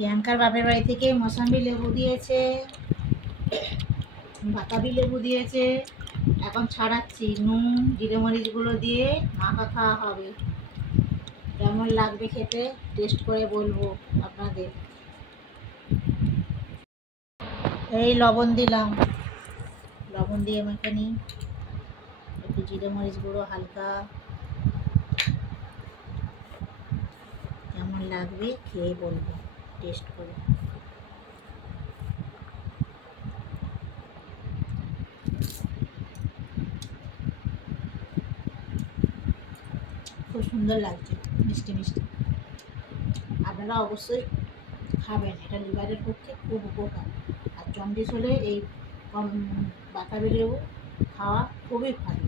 প্রিয়াঙ্কার বাপের বাড়ি থেকে মৌসাম্বি লেবু দিয়েছে, বাতাবি লেবু দিয়েছে। এখন ছাড়াচ্ছি, নুন জিরে মরিচগুলো দিয়ে মাখা খাওয়া হবে। কেমন লাগবে খেতে টেস্ট করে বলবো আপনাদের। এই লবণ দিলাম, লবণ দিয়ে মেখে নিই। একটু জিরে মরিচ গুঁড়ো হালকা। কেমন লাগবে খেয়ে বলবো টেস্ট করে। খুব সুন্দর লাগছে, মিষ্টি মিষ্টি। আপনারা অবশ্যই খাবেন, এটা লিভারের পক্ষে খুব উপকার। আর জন্ডিস হলে এই বাতাবি লেবু খাওয়া খুবই ভালো।